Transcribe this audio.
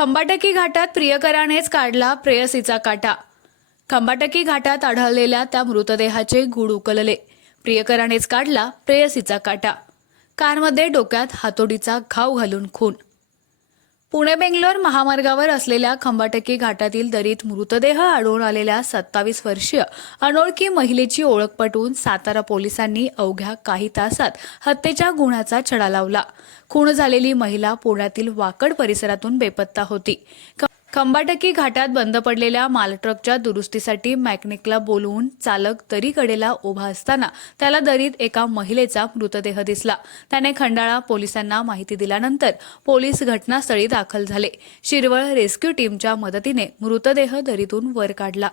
खंबाटकी घाटात प्रियकरानेच काढला प्रेयसीचा काटा। खंबाटकी घाटात आढळलेल्या त्या मृतदेहाचे गूढ उकलले। प्रियकरानेच काढला प्रेयसीचा काटा। कारमध्ये डोक्यात हातोडीचा घाव घालून खून। पुणे बेंगलोर महामार्गावर असलेल्या खंबाटकी घाटातील दरीत मृतदेह आढळून आलेल्या 27 वर्षीय अनोळखी महिलेची ओळख पटवून सातारा पोलिसांनी अवघ्या काही तासात हत्येच्या गुन्ह्याचा छडा लावला। खून झालेली महिला पुण्यातील वाकड परिसरातून बेपत्ता होती। खंबाटकी घाटात बंद पडलेल्या मालट्रकच्या दुरुस्तीसाठी मेकॅनिकला बोलवून चालक दरीकडेला उभा असताना त्याला दरीत एका महिलेचा मृतदेह दिसला। त्याने खंडाळा पोलिसांना माहिती दिल्यानंतर पोलीस घटनास्थळी दाखल झाले। शिरवळ रेस्क्यू टीमच्या मदतीने मृतदेह दरीतून वर काढला।